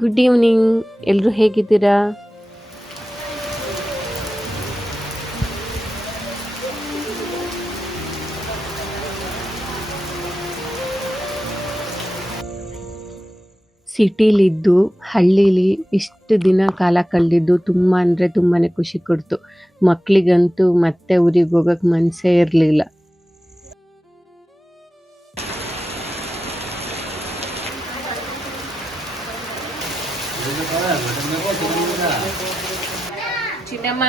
Good evening, ಎಲ್ಲರೂ ಹೇಗಿದ್ದೀರಾ? ಸಿಟಿಲಿದ್ದು ಹಳ್ಳೀಲಿ ಇಷ್ಟು ದಿನ ಕಾಲ ಕಳೆದಿದ್ದು ತುಂಬ ಅಂದರೆ ತುಂಬಾ ಖುಷಿ ಕೊಡ್ತು. ಮಕ್ಕಳಿಗಂತೂ ಮತ್ತೆ ಊರಿಗೆ ಹೋಗೋಕ್ಕೆ ಮನಸ್ಸೇ ಇರಲಿಲ್ಲ. ಚಿನ್ನಮ್ಮ,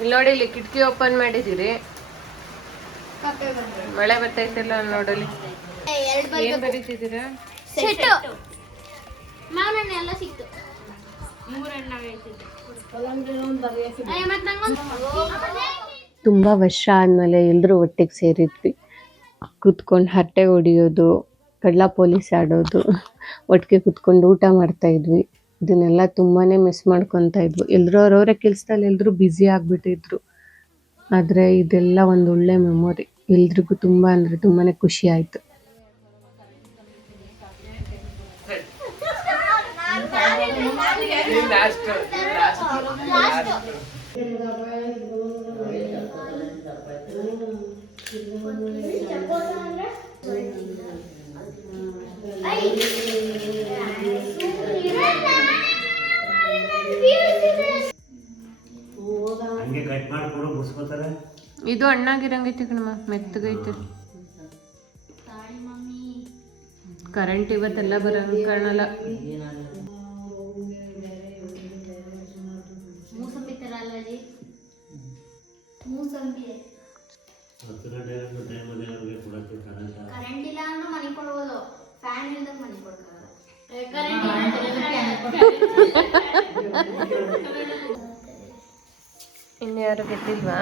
ಇಲ್ಲಿ ನೋಡಿ, ಇಲ್ಲಿ ಕಿಟಕಿ ಓಪನ್ ಮಾಡಿದ್ದೀರಿ, ಮಳೆ ಬರ್ತೈತಲ್ಲ ನೋಡಲಿ. ಏನ್ ಬರೀತಿದ್ದೀರಾ? ತುಂಬಾ ವರ್ಷ ಆದ್ಮೇಲೆ ಎಲ್ರೂ ಒಟ್ಟಿಗೆ ಸೇರಿದ್ವಿ. ಕುತ್ಕೊಂಡು ಹರಟೆ ಹೊಡಿಯೋದು, ಕಳ್ಳ ಪೊಲೀಸ್ ಆಡೋದು, ಒಟ್ಟಿಗೆ ಕುತ್ಕೊಂಡು ಊಟ ಮಾಡ್ತಾ ಇದ್ವಿ. ಇದನ್ನೆಲ್ಲ ತುಂಬಾನೇ ಮಿಸ್ ಮಾಡ್ಕೊತಾ ಇದ್ವು. ಎಲ್ರೂ ಅವ್ರವ್ರ ಕೆಲ್ಸದಲ್ಲಿ ಎಲ್ರೂ ಬ್ಯುಸಿ ಆಗ್ಬಿಟ್ಟಿದ್ರು. ಆದ್ರೆ ಇದೆಲ್ಲ ಒಂದು ಒಳ್ಳೆ ಮೆಮೊರಿ. ಎಲ್ರಿಗೂ ತುಂಬಾ ಅಂದ್ರೆ ತುಂಬಾನೇ ಖುಷಿ ಆಯ್ತು. ಇದು ಅಣ್ಣಾಗಿರಂಗೈತಿ ಕಣಮ್ಮ, ಮೆತ್ತಗೈತಿ. ಕರೆಂಟ್ ಇವತ್ತೆಲ್ಲ ಬರಂಗ ಕಾಣಲ್ಲ. ಇನ್ಯಾರು ಗೆದ್ದಿಲ್ವಾ?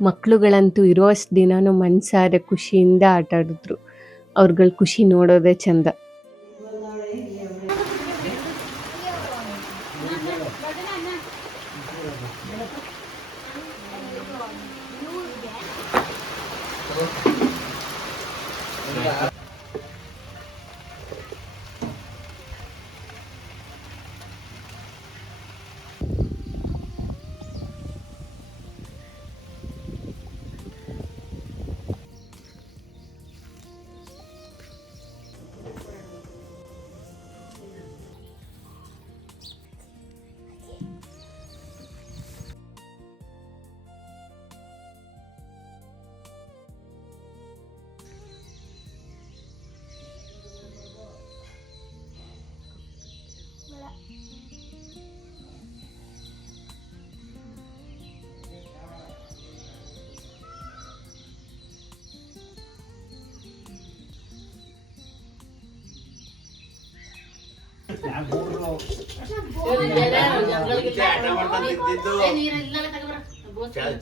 ಮಕ್ಳುಗಳಂತೂ ಇರೋಷ್ಟು ದಿನಾನು ಮನ್ಸಾರೆ ಖುಷಿಯಿಂದ ಆಟ ಆಡಿದ್ರು. ಅವ್ರಗಳ ಖುಷಿ ನೋಡೋದೇ ಚಂದ.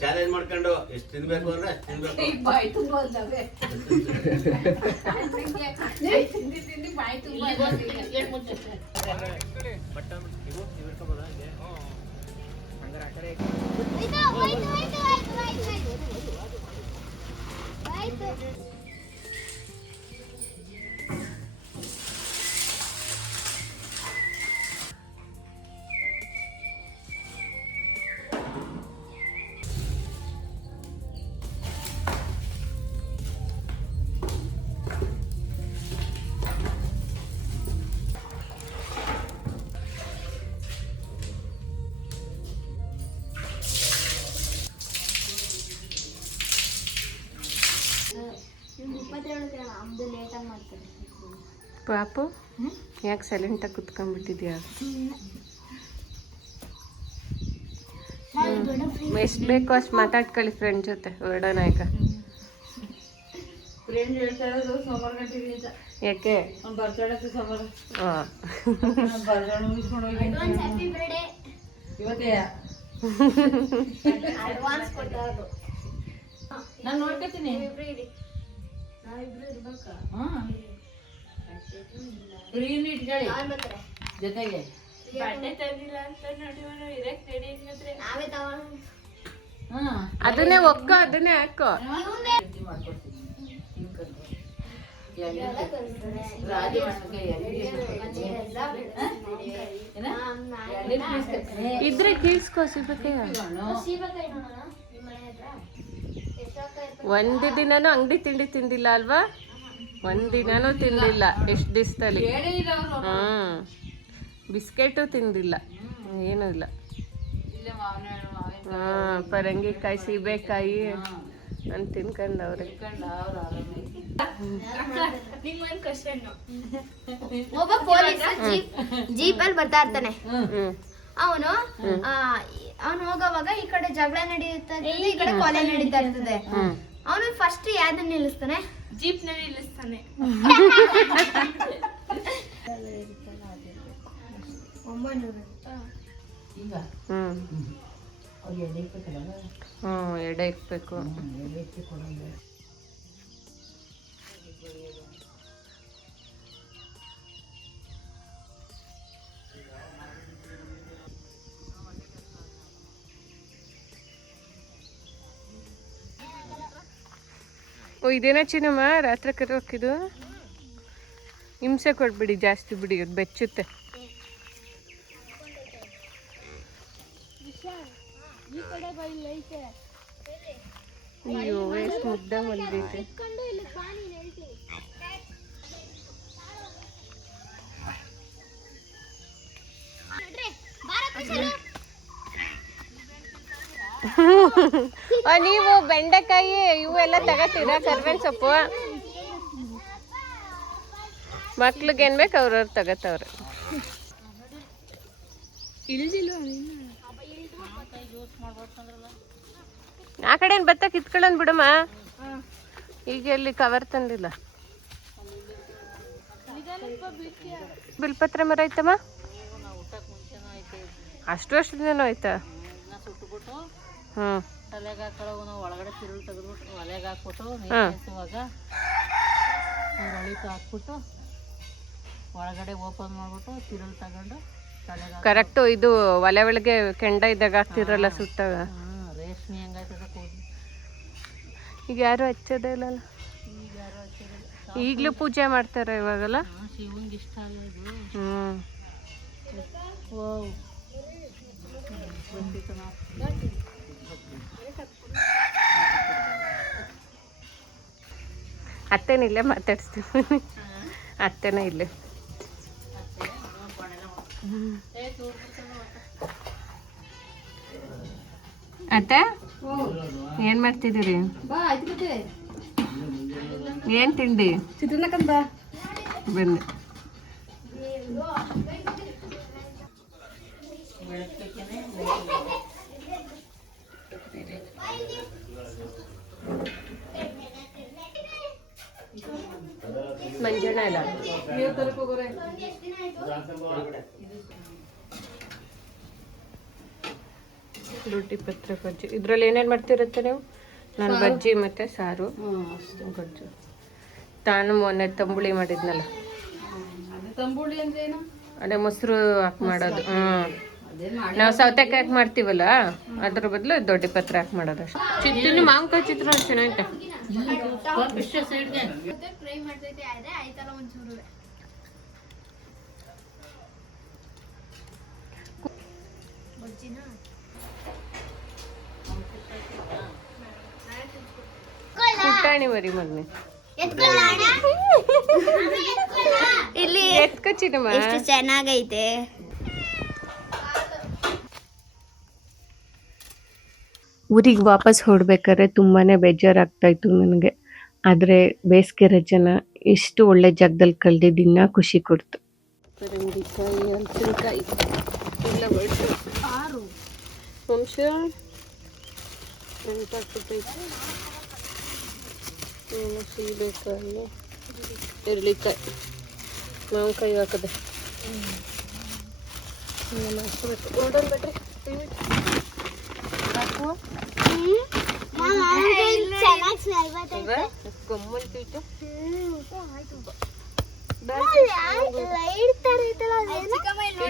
ಚಾಲೆಂಜ್ ಮಾಡ್ಕೊಂಡು ಎಷ್ಟು ತಿನ್ಬೇಕು ಅಂದ್ರೆ ಅಷ್ಟು ತಿನ್ಬೇಕು. ಪಾಪು, ಯಾಕೆ ಸೈಲೆಂಟಾಗಿ ಕುತ್ಕೊಂಡ್ಬಿಟ್ಟಿದ್ಯಾ? ಎಷ್ಟು ಬೇಕೋ ಅಷ್ಟು ಮಾತಾಡ್ಕೊಳ್ಳಿ ಫ್ರೆಂಡ್ ಜೊತೆ. ಹೊರಡೋಣ ಈಗ. ಯಾಕೆ? ನಾನು ನೋಡ್ಕೊತೀನಿ ಜೊತೆಗೆ ಅದನ್ನೇ ಒಕ್ಕೋ, ಅದನ್ನೇ ಹಾಕೋ. ಇದ್ರೆ ಕೀಳ್ಸ್ಕೋ ಸೀಬೆಕಾಯಿ. ಒಂದು ದಿನನೂ ಅಂಗಡಿ ತಿಂಡಿ ತಿಂದಿಲ್ಲ ಅಲ್ವಾ? ಒಂದಿನನೂ ತಿಂದಿಲ್ಲ ಎಷ್ಟು ದಿವಸದಲ್ಲಿ. ಬಿಸ್ಕೆಟು ತಿಂದಿಲ್ಲ, ಏನೂ ಇಲ್ಲ. ಪರಂಗಿಕಾಯಿ, ಸೀಬೆಕಾಯಿ ಅಂತ ತಿನ್ಕೊಂಡವ್ರೆ. ಒಬ್ಬ ಪೊಲೀಸ್ ಜೀಪಲ್ಲಿ ಬರ್ತಾ ಇರ್ತಾನೆ. ಅವನು ಹೋಗೋವಾಗ ಈ ಕಡೆ ಜಗಳ ನಡೀತದೆ, ಈ ಕಡೆ ಕೊಲೆ ನಡೀತಾ ಇರ್ತದೆ. ಅವನು ಫಸ್ಟ್ ಯಾವ್ದನ್ನ ನಿಲ್ಲಿಸ್ತಾನೆ? ಜೀಪ್ ನ ನಿಲ್ಲಿಸ್ತಾನೆ. ಎಡೆ ಇಕ್ಬೇಕು. ಓ ಇದೇನ ಚಿನ್ನಮ್ಮ ರಾತ್ರಿ ಕರೋಕಿದು? ಹಿಂಸೆ ಕೊಡ್ಬಿಡಿ ಜಾಸ್ತಿ ಬಿಡಿ, ಅದು ಬೆಚ್ಚುತ್ತೆ. ಅಯ್ಯೋ ಎಷ್ಟು ಮುದ್ದ ಮಲಗೈತೆ. ನೀವು ಬೆಂಡೆಕಾಯಿ ಇವೆಲ್ಲ ತಗೋತೀರಾ? ಕರ್ಬೇವಿನ ಸೊಪ್ಪು ಮಕ್ಳಿಗೆ ಏನ್ ಬೇಕು ಅವ್ರವ್ರು ತಗೋತವ್ರೆ. ಆ ಕಡೆ ಏನ್ ಭತ್ತ ಕಿತ್ಕೊಳ್ಳೋನ್ ಬಿಡಮ್ಮ. ಈಗ ಎಲ್ಲಿ ಕವರ್ ತಂದಿಲ್ಲ. ಬಿಲ್ಪತ್ರ ಮರ ಐತಮ್ಮ? ಅಷ್ಟು ವರ್ಷದಿಂದನೂ ಆಯ್ತಾ? ತಲೆಗೆ ಹಾಕೊಳ್ಳೋ ಒಳಗಡೆ ತಿರುಳು ತೆಗೆದ್ಬಿಟ್ಟು ಒಲೆಗೆ ಹಾಕ್ಬಿಟ್ಟು ನೀರು ಹಾಕುವಾಗ ಒಳಿತು ಹಾಕ್ಬಿಟ್ಟು ಒಳಗಡೆ ಓಪನ್ ಮಾಡ್ಬಿಟ್ಟು ತಿರುಳು ತಗೊಂಡು ತಲೆಗೆ ಕರೆಕ್ಟು. ಇದು ಒಲೆ ಒಳಗೆ ಕೆಂಡ ಇದ್ದಾಗ ಹಾಕ್ತಿರಲ್ಲ ಸುಟ್ಟಾಗ. ರೇಷ್ಮೆ ಹೆಂಗಾಯ್ತದ ಕೂದಲು. ಈಗ ಯಾರು ಹಚ್ಚೋದೇ ಇಲ್ಲಲ್ಲ. ಈಗ ಯಾರು ಹಚ್ಚೋದಿಲ್ಲ. ಈಗಲೂ ಪೂಜೆ ಮಾಡ್ತಾರೆ ಇವಾಗಲ್ಲ. ಶಿವಂಗೆ ಇಷ್ಟ ಅಲ್ಲ ಇದು. ಓ ಅತ್ತೆನ ಇಲ್ಲೇ ಮಾತಾಡಿಸ್ತೀವಿ. ಅತ್ತೆನ ಇಲ್ಲೇ. ಅತ್ತೆ ಏನ್ ಮಾಡ್ತಿದ್ದೀರಿ? ಏನ್ ತಿಂಡಿ? ಬನ್ನಿ. ಮಂಜಣ್ಣ ಇಲ್ಲ. ರೊಟ್ಟಿ ಪತ್ರ ಬಜ್ಜಿ. ಇದ್ರಲ್ಲಿ ಏನೇನು ಮಾಡ್ತಿರುತ್ತೆ ನೀವು? ನಾನು ಬಜ್ಜಿ ಮತ್ತೆ ಸಾರು ಗೊಜ್ಜು. ತಾನು ಮೊನ್ನೆ ತಂಬುಳಿ ಮಾಡಿದ್ನಲ್ಲ. ತಂಬುಳಿ ಅಂದ್ರೆ ಏನು? ಅದೇ ಮೊಸರು ಹಾಕಿ ಮಾಡೋದು. ನಾವು ಸೌತೆಕಾಯಿ ಹಾಕಿ ಮಾಡ್ತೀವಲ್ಲ, ಅದ್ರ ಬದಲು ದೊಡ್ಡ ಪತ್ರ ಹಾಕಿ ಮಾಡೋದು ಅಷ್ಟೇ. ಚಿತ್ರಿನ ಮಾವಿನಕಾಯಿ ಚಿತ್ರ ಚೆನ್ನಾಗೈತೆ. ಫ್ರೈ ಮಾಡ್ತೈತೆ ಆದ್ರೆ ಆಯ್ತಲ್ಲ ಒಂಚೂರು. ಪುಟಾಣಿ ಮರಿ ಮಗ್ನೆ ಇಲ್ಲಿ ಎತ್ಕೊಚಿನಮ್ಮ. ಎಷ್ಟು ಚೆನ್ನಾಗೈತೆ. ಊರಿಗೆ ವಾಪಸ್ ಹೊರಡ್ಬೇಕಾದ್ರೆ ತುಂಬಾ ಬೇಜಾರಾಗ್ತಾಯಿತ್ತು ನನಗೆ. ಆದರೆ ಬೇಸಿಗೆ ರಜೆನ ಎಷ್ಟು ಒಳ್ಳೆ ಜಾಗದಲ್ಲಿ ಕಳೆದಿದ್ದನ್ನ ಖುಷಿ ಕೊಡ್ತು. ಪರಂಗಿಕಾಯಿ, ಹಲಸಿನಕಾಯಿ ಎಲ್ಲ ಬಳ್ಸು. ವಂಶ ನೆನಪಾಗ್ಬಿಟ್ಟೈತೆ. ಸೀಬೆಕಾಯಿ, ಎರಳಿಕಾಯಿ, ಮಾವಿನಕಾಯಿ ಹಾಕದೆ ನೋಡೋಣ ಬಿಟ್ರಿ.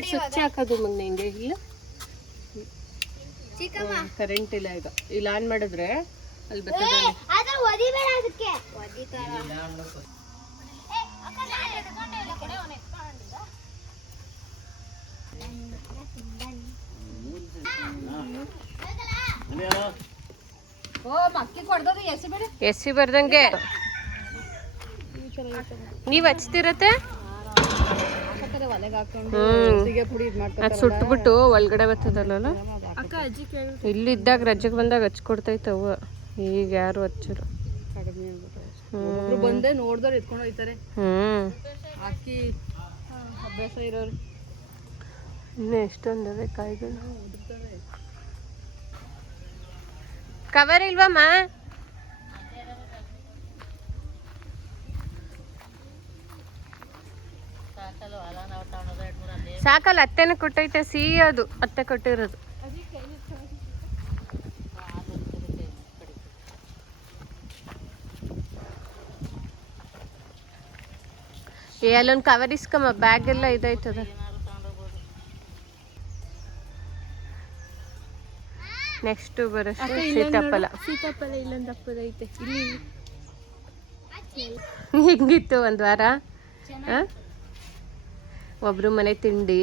ಸ್ವಿಚ್ ಹಾಕೋದು ಮಗ್ನೆ ಹಿಂಗೆ ಇಲ್ಲ. ಚಿಕ್ಕಮ್ಮ ಕರೆಂಟ್ ಇಲ್ಲ ಈಗ. ಇಲ್ಲಿ ಆನ್ ಮಾಡಿದ್ರೆ ಅಲ್ಲಿ ಬರ್ತದೆ. ಅದ್ರ ಒದಿಬೇಡ ಅದಕ್ಕೆ ಒದಿತಾರ ಎಸಿ ಬರ್ದಂಗೆ ನೀವ್ ಹಚ್ತಿರತ್ತೆ. ಅದ್ ಸುಟ್ಬಿಟ್ಟು ಒಳಗಡೆ ಬರ್ತದಲ್ಲ. ಇಲ್ಲಿದ್ದಾಗ ರಜೆಗೆ ಬಂದಾಗ ಹಚ್ಕೊಡ್ತೈತೆ ಅವ. ಈಗ ಯಾರು ಹಚ್ಚರು. ಬಂದೆ ನೋಡ್ದವ್ರು ಎತ್ಕೊಂಡು ಹೋಯ್ತಾರೆ. ಹಾಕಿ ಅಭ್ಯಾಸ ಇರೋರು. ಇನ್ನು ಎಷ್ಟೊಂದವೆ ಕಾಯಿಗಳು. ಕವರ್ ಇಲ್ವಮ್ಮ? ಸಾಕಲ್ಲ, ಅತ್ತೆನ ಕೊಟ್ಟೈತೆ. ಸಿಹಿ ಅದು ಅತ್ತೆ ಕೊಟ್ಟಿರೋದು. ಅಲ್ಲೊಂದು ಕವರ್ ಇಸ್ಕಮ್ಮ, ಬ್ಯಾಗ್ ಎಲ್ಲ ಇದಾಯ್ತದ. ನೆಕ್ಸ್ಟ್ ಬರೋಷ್ಟು ಸೀತಾಫಲ. ಇಲ್ಲೊಂದು ದಪ್ಪದೈತೆ. ಹೆಂಗಿತ್ತು ಒಂದು ವಾರ? ಒಬ್ರು ಮನೆ ತಿಂಡಿ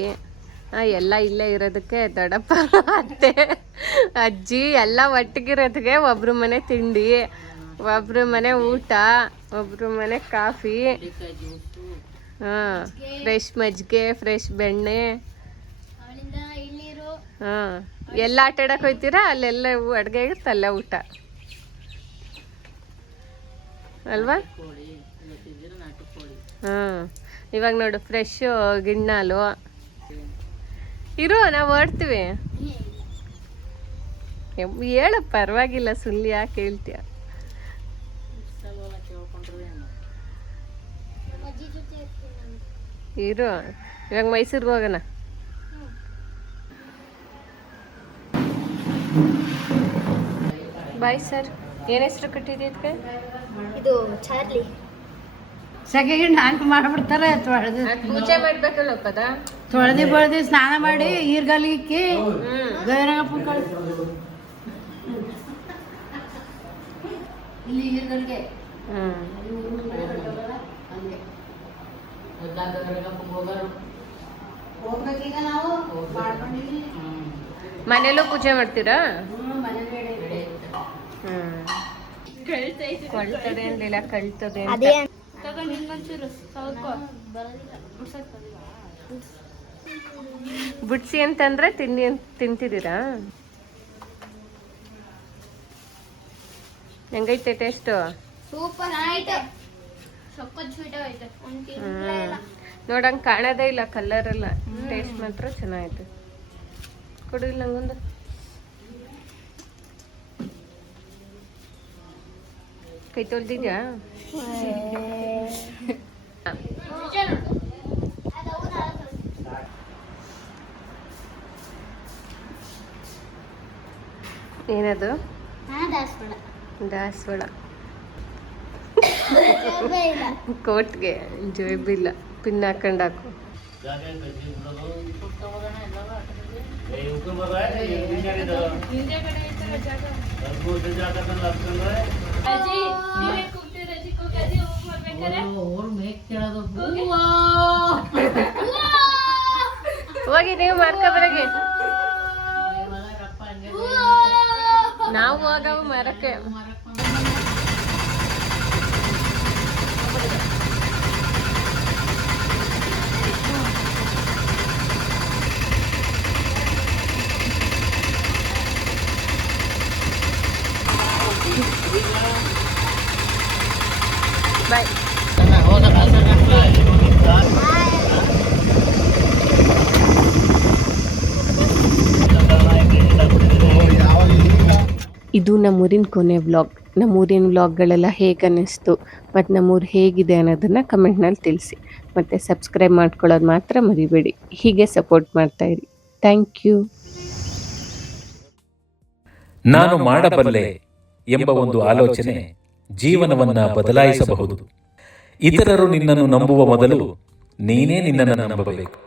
ಎಲ್ಲ ಇಲ್ಲೇ ಇರೋದಕ್ಕೆ ದೊಡ್ಡಪ್ಪ ಅತ್ತೆ ಅಜ್ಜಿ ಎಲ್ಲ ಒಟ್ಟಿಗಿರೋದಕ್ಕೆ ಒಬ್ರು ಮನೆ ತಿಂಡಿ, ಒಬ್ರು ಮನೆ ಊಟ, ಒಬ್ರು ಮನೆ ಕಾಫಿ, ಫ್ರೆಶ್ ಮಜ್ಜಿಗೆ, ಫ್ರೆಶ್ ಬೆಣ್ಣೆ. ಎಲ್ಲ ಆಟ ಆಡಕ್ಕೆ ಹೋಯ್ತೀರಾ, ಅಲ್ಲೆಲ್ಲ ಅಡುಗೆ ಇರುತ್ತೆ, ಅಲ್ಲೇ ಊಟ ಅಲ್ವಾ? ಇವಾಗ ನೋಡು ಫ್ರೆಶ್ ಗಿಣ್ಣಾಲು. ಇರು, ನಾವು ಹೊಡ್ತೀವಿ. ಹೇಳು, ಪರವಾಗಿಲ್ಲ, ಸುಳ್ಳು ಯಾಕೆ ಹೇಳ್ತೀಯ? ಇರು, ಇವಾಗ ಮೈಸೂರಿಗೆ ಹೋಗೋಣ. Bye sir. ಏನು ಹೆಸರು ಕಟ್ಟಿದ್ದಕ್ಕೆ? ಇದು ಚಾರ್ಲಿ. ಸೆಕೆಂಡ್ ಹಾಕಿ ಮಾಡಿಬಿಡ್ತಾರೆ. ತೊಳೆದು ಪೂಜೆ ಮಾಡ್ಬೇಕಲ್ಲ ಪದ. ತೊಳೆದು ಬಳ್ದು ಸ್ನಾನ ಮಾಡಿ ಈರ್ಗಾಲಿ ಇಕ್ಕಿ ಗೈರಂಗಪ್ಪ ಕಳಿಸಿ ಇಲ್ಲಿ ಈರ್ಗಲ್ಗೆ ಹೋಗ್ಬೇಕೀಗ ನಾವು ಮಾಡ್ಕೊಂಡಿದ್ದೀವಿ. ಮನೆಯಲ್ಲೂ ಪೂಜೆ ಮಾಡ್ತೀರಾ? ಕೊಳ್ತದೆ ಅಂದಿಲ್ಲ, ಕಳ್ತದೆ ಅಂತ. ಬುಡ್ಸಿ ಅಂತಂದ್ರೆ ತಿಂತಿದ್ದೀರಾ? ಹೆಂಗೈತೆ ಟೇಸ್ಟು? ಸೂಪರ್ ಆಯ್ತು. ಸಖತ್ ಸ್ವೀಟ್ ಆಯ್ತು. ನೋಡಂಗೆ ಕಾಣೋದೇ ಇಲ್ಲ, ಕಲರ್ ಎಲ್ಲ. ಟೇಸ್ಟ್ ಮಾತ್ರ ಚೆನ್ನಾಗೈತೆ. ಕೊಡಿಲ್ಲ ನಂಗೊಂದು. ಕೈ ತೊಳ್ದಿದ್ಯಾ? ಏನದು? ದಾಸವಾಳ. ಕೋಟ್ಗೆ ಜೋಬಿಲ್ಲ, ಪಿನ್ ಹಾಕೊಂಡಾಕು. ಹೋಗಿ ನೀವು ಮಾಡ್ಕೊಬರಗೆ. ನಾವು ಹೋಗವು ಮರಕ್ಕೆ. ಬಾಯ್. ಇದು ನಮ್ಮೂರಿನ ಕೊನೆ ವ್ಲಾಗ್. ನಮ್ಮೂರಿನ ವ್ಲಾಗ್ಗಳೆಲ್ಲ ಹೇಗೆ ಅನ್ನಿಸ್ತು ಮತ್ತು ನಮ್ಮೂರು ಹೇಗಿದೆ ಅನ್ನೋದನ್ನು ಕಮೆಂಟ್ನಲ್ಲಿ ತಿಳಿಸಿ. ಮತ್ತು ಸಬ್ಸ್ಕ್ರೈಬ್ ಮಾಡ್ಕೊಳ್ಳೋದು ಮಾತ್ರ ಮರಿಬೇಡಿ. ಹೀಗೆ ಸಪೋರ್ಟ್ ಮಾಡ್ತಾಯಿರಿ. Thank you. ನಾನು ಮಾಡಬಲ್ಲೆ ಎಂಬ ಒಂದು ಆಲೋಚನೆ ಜೀವನವನ್ನು ಬದಲಾಯಿಸಬಹುದು. ಇತರರು ನಿನ್ನನ್ನು ನಂಬುವ ಮೊದಲು ನೀನೇ ನಿನ್ನನ್ನು ನಂಬಬೇಕು.